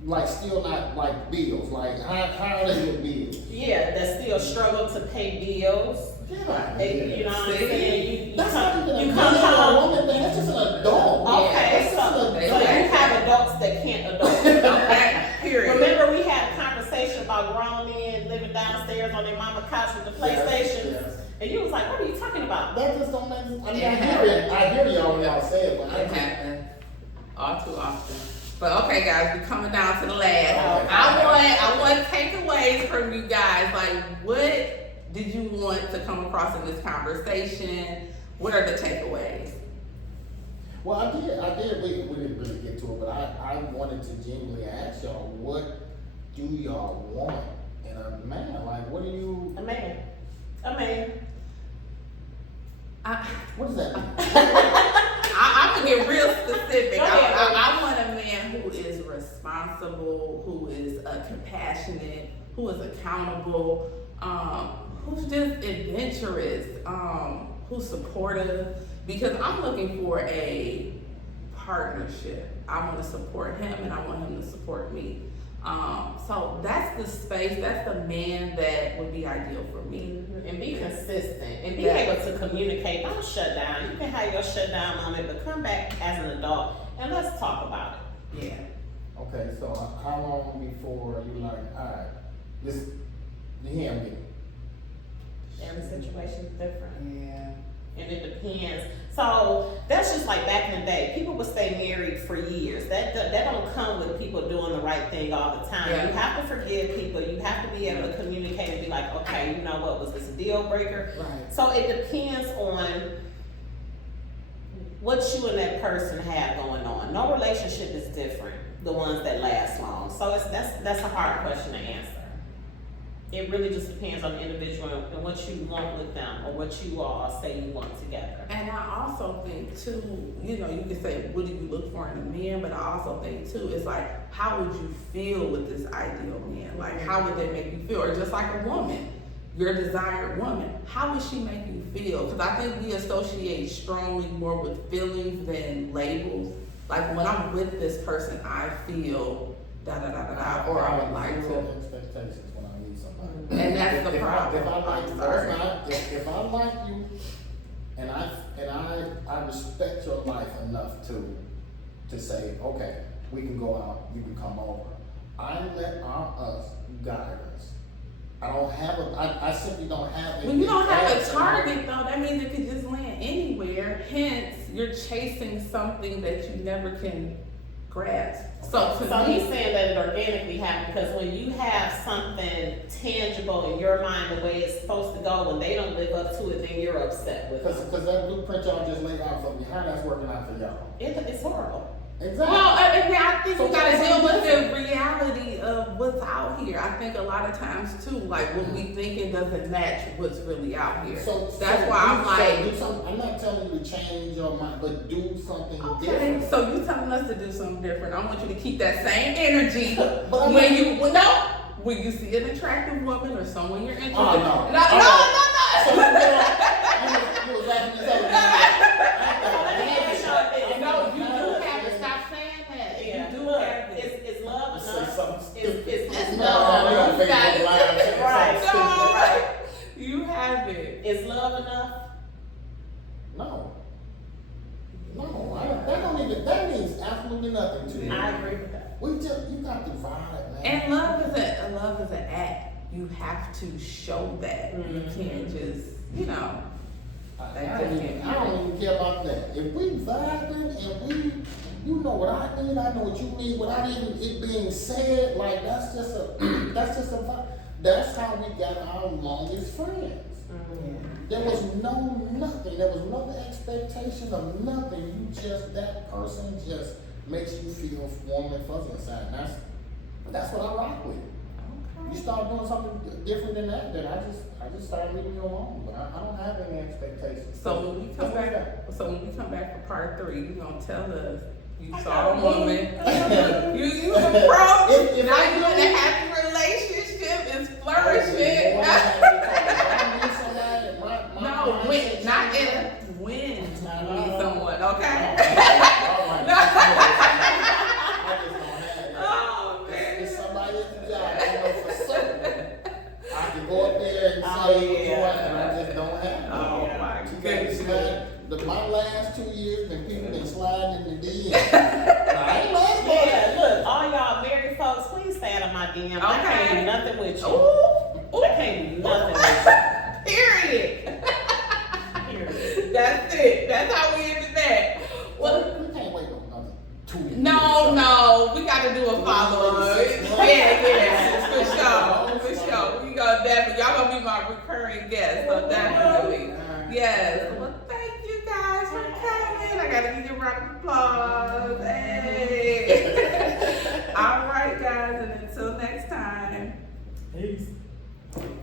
Like still not like bills, like how are they with bills? Yeah, that still struggle to pay bills. Get out of And, here. you know what I'm saying? You That's come, not even you a come man or a home. woman thing. That's just an adult. Okay, That's so, just so an you adult. have adults that can't adult. Okay, period. Remember we had a conversation about grown men living downstairs on their mama couch with the PlayStation? Yes. And you was like, what are you talking about? That just don't make sense. I mean, It I hear it. I hear y'all when y'all say it, but I It just. happens all too often. But okay, guys, we're coming down to the last. Okay. I want takeaways from you guys. Like, what did you want to come across in this conversation? What are the takeaways? Well, I did. We didn't really get to it, but I wanted to genuinely ask y'all, what do y'all want in a man? Like, what do you? A man. A man. What does that mean? I'm gonna get real specific. Go ahead. I want a man who is responsible, who is compassionate, who is accountable, who's just adventurous, who's supportive. Because I'm looking for a partnership. I want to support him, and I want him to support me. So that's the space. That's the man that would be ideal for me. And be consistent and be Yeah. able to communicate. Don't shut down. You can have your shutdown moment, but come back as an adult and let's talk about it. Yeah. Okay, so how long before you like, all right, this, you hear me? Every situation is different. Yeah. And it depends. So that's just like back in the day. People would stay married for years. That don't come with people doing the right thing all the time. Yeah. You have to forgive people. You have to be able to communicate and be like, okay, you know what, was this a deal breaker? Right. So it depends on what you and that person have going on. No relationship is different, the ones that last long. So that's a hard question to answer. It really just depends on the individual and what you want with them or what you all say you want together. And I also think too, you know, you can say, what do you look for in a man? But I also think too, it's like, how would you feel with this ideal man? Like, how would that make you feel? Or just like a woman, your desired woman, how would she make you feel? Because I think we associate strongly more with feelings than labels. Like, when I'm with this person, I feel da da da da da, or I would like zero to. expectations when I meet somebody. And that's the problem. If I like I'm you, sorry. if I like you, and I respect your life enough to say, okay, we can go out, you can come over. I let us guide us. I simply don't have. When you don't have a answer. target though, that means it could just land anywhere. Hence, you're chasing something that you never can grasp. So he's saying that it organically happened because when you have something tangible in your mind the way it's supposed to go, when they don't live up to it, then you're upset with them. Because that blueprint y'all just laid out for me, how that's working out for y'all? It's horrible. Exactly. well, I think So we gotta what's deal with different? the reality of what's out here. I think a lot of times too, like what we thinking doesn't match what's really out here. That's why I'm like, I'm not telling you to change your mind, but do something okay, different. so you telling us to do something different. I want you to keep that same energy But when you see an attractive woman or someone you're interested in. Oh, no. No. So you was laughing No, you do have to stop saying that. Yeah. You do Look, have this. it's love Say enough. something stupid. It's No, love we enough. on Facebook Live saying Right. something stupid. Right. You have it. Is love enough? No, that means absolutely nothing to me. I agree with that. You got to vibe, man. And love is an act. You have to show that. You Mhm. can't just, you know. I don't even care about that. If we vibing and you know what I need, I know what you need, without even it being said, like that's just a vibe. That's how we got our longest friends. There was nothing. There was no expectation of nothing. That person just makes you feel warm and fuzzy inside. And that's what I rock with. You start doing something different than that, then I just start leaving you alone. But I don't have any expectations. So when we come That's back for part 3, you're gonna tell us you I saw a got woman. it. you a pro. If Now I you in do- a happy relationship. It's If flourishing. I meet somebody, my No, mindset when, not changes. if, when you meet someone, okay? All right. I just don't have that. Oh, man. If somebody at the job, I know for certain, I can go up there and Oh, say, yeah. and I just don't I can't do Okay. nothing with you. Ooh. I can't do nothing with Period. you. Period. That's it. That's how we ended that. Well, Well, we can't wait no another 2 years. no, we gotta do a follow-up. Yeah, Yeah, for sure. We gonna definitely, y'all gonna be my recurring guest, so definitely. Yes. Well, thank you guys for coming. I gotta give you a round of applause. Hey. All right, guys, and until next time. Peace.